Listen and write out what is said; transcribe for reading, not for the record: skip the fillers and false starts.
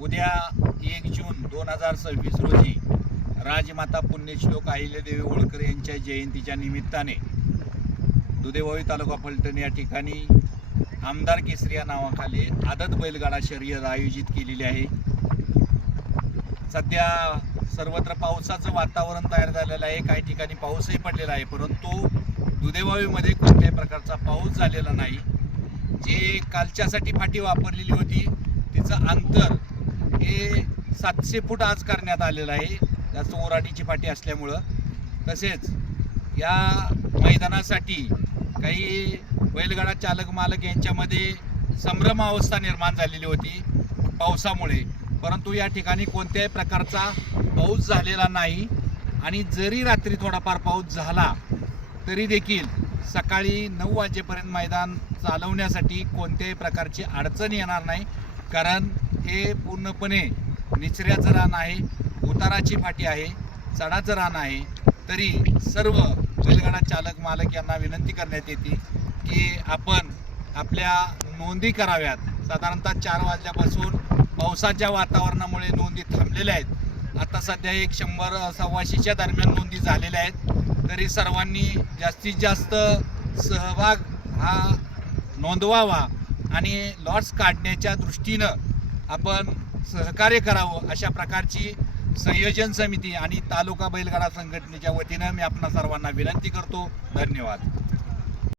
उद्या 1 जून 2026 रोजी राजमाता पुण्यश्लोक अहिल्यादेवी होळकर यांच्या जयंतीच्या निमित्ताने दुधेवावी तालुका फलटण या ठिकाणी आमदार केसरी या नावाखाली आदत बैलगाडा शर्यत आयोजित केलेली आहे। सध्या सर्वत्र पावसाचं वातावरण तयार झालेलं आहे, काही ठिकाणी पाऊसही पडलेला आहे, परंतु दुधेवावीमध्ये कोणत्याही प्रकारचा पाऊस झालेला नाही। जे कालच्यासाठी फाटी वापरलेली होती तिचं अंतर हे 700 फूट आज करण्यात आलेलं आहे, जास्त ओराडीची फाटी असल्यामुळं। तसेच या मैदानासाठी काही बैलगाडा चालक मालक यांच्यामध्ये संभ्रम अवस्था निर्माण झालेली होती पावसामुळे, परंतु या ठिकाणी कोणत्याही प्रकारचा पाऊस झालेला नाही। आणि जरी रात्री थोडाफार पाऊस झाला तरी देखील सकाळी 9 वाजेपर्यंत मैदान चालवण्यासाठी कोणत्याही प्रकारची अडचण येणार नाही, कारण हे पूर्णपणे निचऱ्याचं रान आहे, उताराची फाटी आहे, चढाचं रान आहे। तरी सर्व बैलगाडा चालक मालक यांना विनंती करण्यात येते की आपण आपल्या नोंदी कराव्यात। साधारणतः 4 वाजल्यापासून पावसाच्या वातावरणामुळे नोंदी थांबलेल्या आहेत। आता सध्या 100-125च्या दरम्यान नोंदी झालेल्या आहेत। तरी सर्वांनी जास्तीत जास्त सहभाग हा नोंदवावा आणि लॉट्स काढण्याच्या दृष्टीनं आपण सहकार्य करावं, अशा प्रकारची संयोजन समिती आणि तालुका बैलगाडा संघटनेच्या वतीनं मी आपणा सर्वांना विनंती करतो। धन्यवाद।